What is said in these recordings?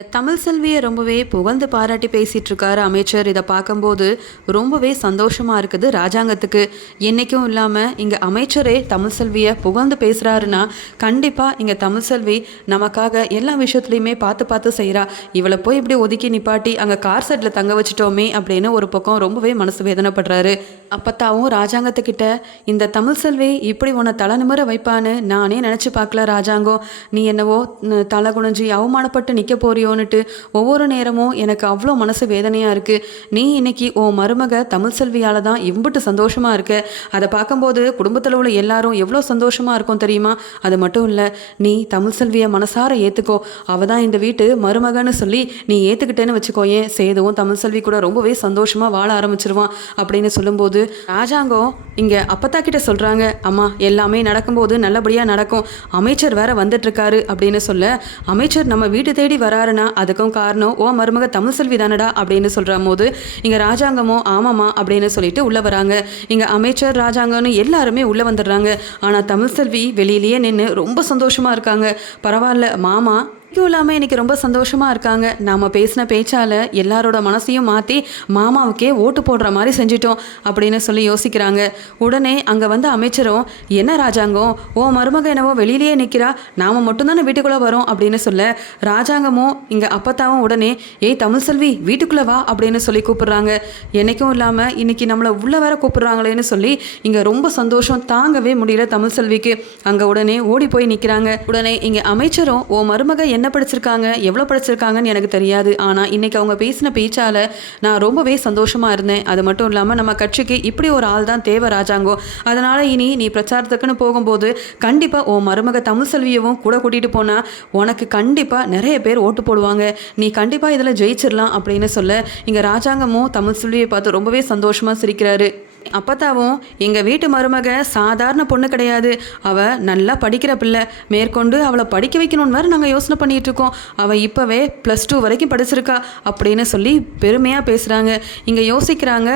தமிழ் செல்வியை ரொம்பவே புகழ்ந்து பாராட்டி பேசிட்டு இருக்காரு அமைச்சர். இதை பார்க்கும்போது ரொம்பவே சந்தோஷமா இருக்குது ராஜாங்கத்துக்கு. என்னைக்கும் இல்லாமல் இங்கே அமைச்சரே தமிழ் செல்வியை புகழ்ந்து பேசுகிறாருன்னா கண்டிப்பாக இங்கே தமிழ் செல்வி நமக்காக எல்லா விஷயத்துலையுமே பார்த்து பார்த்து செய்கிறா. இவளை போய் இப்படி ஒதுக்கி நிப்பாட்டி அங்கே கார் செட்டில் தங்க வச்சிட்டோமே அப்படின்னு ஒரு பக்கம் ரொம்பவே மனசு வேதனைப்படுறாரு. அப்பத்தாவும் ராஜாங்கத்துக்கிட்ட இந்த தமிழ் செல்வி இப்படி உன்னை தலை நிமிர வைப்பான்னு நானே நினச்சி பார்க்கல ராஜாங்கம். நீ என்னவோ தலை குனிஞ்சி அவமானப்பட்டு நிற்க போறியோன்னுட்டு ஒவ்வொரு நேரமும் எனக்கு அவ்வளோ மனசு வேதனையாக இருக்குது. நீ இன்னைக்கு உன் மருமக தமிழ் செல்வியால் தான் இம்புட்டு சந்தோஷமாக இருக்க. அதை பார்க்கும்போது குடும்பத்தில் உள்ள எல்லாரும் எவ்வளோ சந்தோஷமாக இருக்கும் தெரியுமா? அது மட்டும் இல்லை, நீ தமிழ் செல்வியை மனசார ஏற்றுக்கோ. அவள் தான் இந்த வீட்டு மருமகன்னு சொல்லி நீ ஏற்றுக்கிட்டேன்னு வச்சுக்கோயேன். சேதுவும் தமிழ் செல்வி கூட ரொம்பவே சந்தோஷமாக வாழ ஆரம்பிச்சிருவான் அப்படின்னு சொல்லும்போது ராஜாங்கம் இங்கே அப்பத்தா கிட்ட சொல்கிறாங்க, அம்மா எல்லாமே நடக்கும்போது நல்லபடியாக நடக்கும். அமைச்சர் வேற வந்துட்டு இருக்காரு அப்படின்னு சொல்ல, அமைச்சர் நம்ம வீட்டு தேடி வராருன்னா அதுக்கும் காரணம் ஓ மருமக தமிழ் செல்வி தானடா அப்படின்னு சொல்கிற போது இங்கே ராஜாங்கமோ ஆமாம்மா அப்படின்னு சொல்லிட்டு உள்ளே வராங்க. இங்கே அமைச்சர் ராஜாங்கம்னு எல்லாருமே உள்ளே வந்துடுறாங்க. ஆனால் தமிழ் செல்வி வெளியிலேயே நின்று ரொம்ப சந்தோஷமாக இருக்காங்க. பரவாயில்ல மாமா இல்லாமல் இன்னைக்கு ரொம்ப சந்தோஷமாக இருக்காங்க. நாம் பேசின பேச்சால் எல்லாரோட மனசையும் மாற்றி மாமாவுக்கே ஓட்டு போடுற மாதிரி செஞ்சிட்டோம் அப்படின்னு சொல்லி யோசிக்கிறாங்க. உடனே அங்கே வந்து அமைச்சரும், என்ன ராஜாங்கம் ஓ மருமக என்னவோ வெளியிலேயே நிற்கிறா, நாம் மட்டும்தானே வீட்டுக்குள்ளே வரோம் அப்படின்னு சொல்ல, ராஜாங்கமும் இங்கே அப்பத்தாவும் உடனே ஏய் தமிழ் செல்வி வீட்டுக்குள்ளே வா அப்படின்னு சொல்லி கூப்பிடுறாங்க. என்னைக்கும் இல்லாமல் இன்னைக்கு நம்மளை உள்ள வேற கூப்பிடுறாங்களேன்னு சொல்லி இங்கே ரொம்ப சந்தோஷம் தாங்கவே முடியல தமிழ் செல்விக்கு. அங்கே உடனே ஓடி போய் நிற்கிறாங்க. உடனே இங்கே அமைச்சரும் ஓ மருமக என்ன படிச்சிருக்காங்க எவ்வளோ படிச்சிருக்காங்கன்னு எனக்கு தெரியாது, ஆனால் இன்னைக்கு அவங்க பேசின பேச்சால் நான் ரொம்பவே சந்தோஷமாக இருந்தேன். அது மட்டும் இல்லாமல் நம்ம கட்சிக்கு இப்படி ஒரு ஆள் தான் தேவை ராஜாங்கோ. அதனால் இனி நீ பிரச்சாரத்துக்குன்னு போகும்போது கண்டிப்பாக உன் மருமக தமிழ் செல்வியவும் கூட கூட்டிகிட்டு போனால் உனக்கு கண்டிப்பாக நிறைய பேர் ஓட்டு போடுவாங்க. நீ கண்டிப்பாக இதில் ஜெயிச்சிடலாம் அப்படின்னு சொல்ல, இங்கே ராஜாங்கமும் தமிழ் செல்வியை பார்த்து ரொம்பவே சந்தோஷமாக சிரிக்கிறாரு. அப்பத்தாவும் எங்கள் வீட்டு மருமக சாதாரண பொண்ணு கிடையாது, அவள் நல்லா படிக்கிற பிள்ளை. மேற்கொண்டு அவளை படிக்க வைக்கணும்னு வேறு நாங்கள் யோசனை பண்ணிகிட்டு இருக்கோம். அவள் இப்போவே +2 வரைக்கும் படிச்சிருக்கா அப்படின்னு சொல்லி பெருமையாக பேசுகிறாங்க. இங்கே யோசிக்கிறாங்க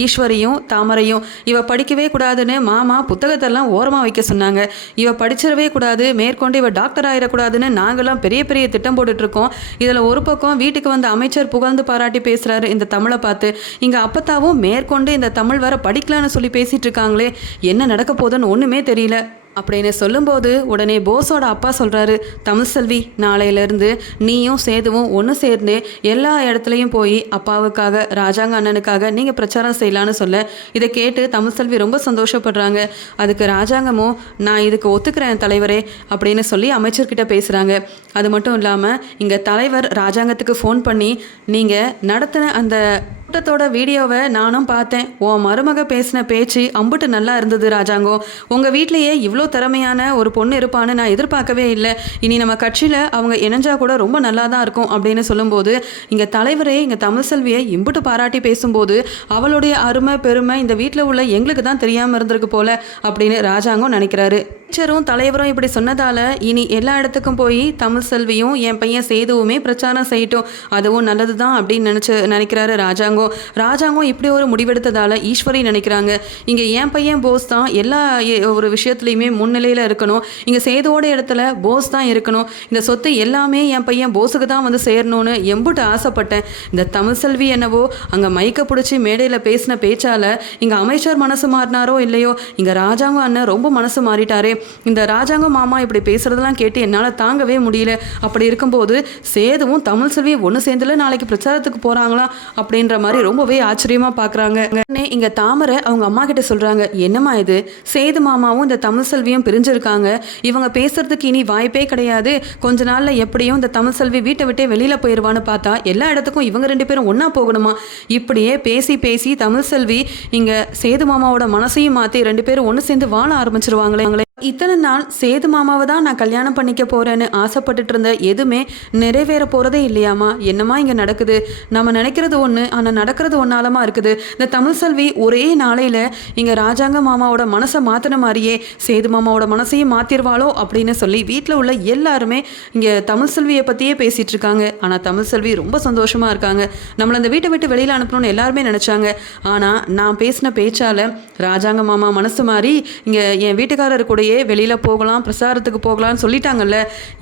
ஈஸ்வரியும் தாமரையும். இவ படிக்கவே கூடாதுன்னு மாமா புத்தகத்தெல்லாம் ஓரமாக வைக்க சொன்னாங்க. இவ படிச்சிடவே கூடாது, மேற்கொண்டு இவ டாக்டர் ஆகிடக்கூடாதுன்னு நாங்களாம் பெரிய பெரிய திட்டம் போட்டுட்ருக்கோம். இதில் ஒரு பக்கம் வீட்டுக்கு வந்த அமைச்சர் புகழ்ந்து பாராட்டி பேசுகிறாரு இந்த தமிழை பார்த்து. இங்கே அப்பத்தாவும் மேற்கொண்டு இந்த தமிழ் வேற படிக்கலான்னு சொல்லி பேசிகிட்டு இருக்காங்களே, என்ன நடக்க போகுதுன்னு ஒன்றுமே தெரியல அப்படின்னு சொல்லும்போது உடனே போஸோட அப்பா சொல்கிறாரு, தமிழ் செல்வி நாளையிலேருந்து நீயும் சேதுவும் ஒன்று சேர்ந்து எல்லா இடத்துலையும் போய் அப்பாவுக்காக ராஜாங்க அண்ணனுக்காக நீங்கள் பிரச்சாரம் செய்யலான்னு சொல்ல, இதை கேட்டு தமிழ் செல்வி ரொம்ப சந்தோஷப்படுறாங்க. அதுக்கு ராஜாங்கமும் நான் இதுக்கு ஒத்துக்கிறேன் தலைவரே அப்படின்னு சொல்லி அமைச்சர்கிட்ட பேசுகிறாங்க. அது மட்டும் இல்லாமல் இங்கே தலைவர் ராஜாங்கத்துக்கு ஃபோன் பண்ணி, நீங்கள் நடத்தின அந்த கூட்டத்தோட வீடியோவை நானும் பார்த்தேன். உன் மருமக பேசின பேச்சு அம்புட்டு நல்லா இருந்தது ராஜாங்கோ. உங்கள் வீட்லேயே இவ்வளோ திறமையான ஒரு பொண்ணு இருப்பான்னு நான் எதிர்பார்க்கவே இல்லை. இனி நம்ம கட்சியில் அவங்க இணைஞ்சா கூட ரொம்ப நல்லா தான் இருக்கும் அப்படின்னு சொல்லும்போது இங்கே தலைவரே இங்கே தமிழ் செல்வியை இம்புட்டு பாராட்டி பேசும்போது அவளுடைய அருமை பெருமை இந்த வீட்டில் உள்ள எங்களுக்கு தான் தெரியாமல் இருந்திருக்கு போல அப்படின்னு ராஜாங்கம் நினைக்கிறாரு. அமைச்சரும் தலைவரும் இப்படி சொன்னதால் இனி எல்லா இடத்துக்கும் போய் தமிழ் செல்வியும் என் பையன் சேதுவுமே பிரச்சாரம் செய்யட்டும், அதுவும் நல்லது தான் அப்படின்னு நினைக்கிறாரு ராஜாங்கம். ராஜாங்கம் இப்படி ஒரு முடிவெடுத்ததால் ஈஸ்வரி நினைக்கிறாங்க, இங்கே என் பையன் போஸ் தான் எல்லா ஒரு விஷயத்துலையுமே முன்னிலையில் இருக்கணும், இங்கே சேதுவோட இடத்துல போஸ் தான் இருக்கணும், இந்த சொத்து எல்லாமே என் பையன் போஸுக்கு தான் வந்து சேரணும்னு எம்புட்டு ஆசைப்பட்டேன். இந்த தமிழ் செல்வி என்னவோ அங்கே மைக்க பிடிச்சி மேடையில் பேசின பேச்சால் இங்கே அமைச்சர் மனசு மாறினாரோ இல்லையோ, இங்கே ராஜாங்கம் அண்ணன் ரொம்ப மனசு மாறிட்டாரே. இந்த ராஜாங்க மாமா இப்படி பேசுறதெல்லாம் கேட்டு என்னால் தாங்கவே முடியல. அப்படி இருக்கும்போது சேதுவும் தமிழ் செல்வியும் ஒன்று சேர்ந்துல நாளைக்கு பிரச்சாரத்துக்கு போகிறாங்களா அப்படின்ற மாதிரி ரொம்பவே ஆச்சரியமாக பார்க்குறாங்க. இங்கே தாமரை அவங்க அம்மா கிட்ட சொல்கிறாங்க, என்னம்மா இது, சேது மாமாவும் இந்த தமிழ் செல்வியும் பிரிஞ்சிருக்காங்க, இவங்க பேசுறதுக்கு இனி வாய்ப்பே கிடையாது, கொஞ்ச நாளில் எப்படியும் இந்த தமிழ் செல்வி வீட்டை விட்டே வெளியில் போயிடுவான்னு பார்த்தா எல்லா இடத்துக்கும் இவங்க 2 பேரும் ஒன்றா போகணுமா? இப்படியே பேசி பேசி தமிழ் செல்வி இங்கே சேது மாமாவோட மனசையும் மாற்றி 2 பேரும் ஒன்று சேர்ந்து வாழ ஆரம்பிச்சிருவாங்களே. இத்தனை நாள் சேது மாமாவை தான் நான் கல்யாணம் பண்ணிக்க போகிறேன்னு ஆசைப்பட்டுட்டு இருந்த எதுவுமே நிறைவேற போகிறதே இல்லையாமா? என்னமா இங்கே நடக்குது? நம்ம நினைக்கிறது ஒன்று ஆனால் நடக்கிறது ஒன்றாலமா இருக்குது. இந்த தமிழ் செல்வி ஒரே நாளையில் இங்கே ராஜாங்க மாமாவோட மனசை மாற்றின மாதிரியே சேது மாமாவோட மனசையும் மாற்றிடுவாளோ அப்படின்னு சொல்லி வீட்டில் உள்ள எல்லாருமே இங்கே தமிழ் செல்வியை பற்றியே பேசிகிட்டு இருக்காங்க. ஆனால் தமிழ் செல்வி ரொம்ப சந்தோஷமாக இருக்காங்க. நம்மளை அந்த வீட்டை விட்டு வெளியில் அனுப்பணும்னு எல்லாருமே நினச்சாங்க. ஆனால் நான் பேசின பேச்சால் ராஜாங்க மாமா மனசு மாறி இங்கே என் வீட்டுக்காரர் கூட கூடயே வெளியில் போகலாம், பிரசாரத்துக்கு போகலான்னு சொல்லிட்டாங்கல்ல,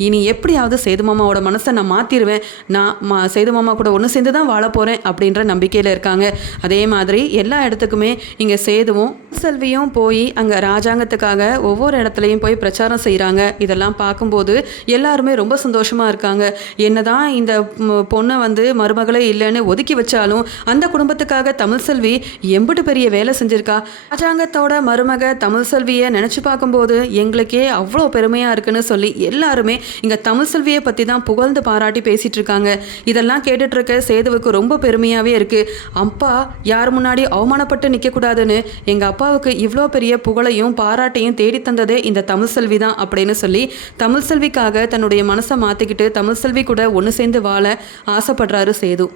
இனி எப்படியாவது சேது மாமாவோட மனசை நான் மாற்றிடுவேன், நான் சேது மாமா கூட ஒன்று சேர்ந்து தான் வாழ போகிறேன் அப்படின்ற நம்பிக்கையில் இருக்காங்க. அதே மாதிரி எல்லா இடத்துக்குமே இங்கே சேதுவும் செல்வியும் போய் அங்கே ராஜாங்கத்துக்காக ஒவ்வொரு இடத்துலையும் போய் பிரச்சாரம் செய்கிறாங்க. இதெல்லாம் பார்க்கும்போது எல்லாருமே ரொம்ப சந்தோஷமாக இருக்காங்க. என்னதான் இந்த பொண்ணை வந்து மருமகளே இல்லைன்னு ஒதுக்கி வச்சாலும் அந்த குடும்பத்துக்காக தமிழ்செல்வி எம்பிட்டு பெரிய வேலை செஞ்சிருக்கா. ராஜாங்கத்தோட மருமக தமிழ்செல்வியை நினச்சி பார்க்கும்போது எங்களுக்கே அவ்வளோ பெருமையாக இருக்குன்னு சொல்லி எல்லாருமே இங்கே தமிழ்செல்வியை பற்றி தான் புகழ்ந்து பாராட்டி பேசிகிட்டு இருக்காங்க. இதெல்லாம் கேட்டுட்டு இருக்க சேதுவுக்கு ரொம்ப பெருமையாகவே இருக்குது. அப்பா யார் முன்னாடி அவமானப்பட்டு நிற்கக்கூடாதுன்னு எங்கள் அப்பாவுக்கு இவ்வளோ பெரிய புகழையும் பாராட்டையும் தேடி தந்ததே இந்த தமிழ்செல்வி தான் அப்படின்னு சொல்லி தமிழ்செல்விக்காக தன்னுடைய மனசை மாற்றிக்கிட்டு தமிழ்செல்வி கூட ஒன்று சேர்ந்து வாழ ஆசைப்படுறாரு சேது.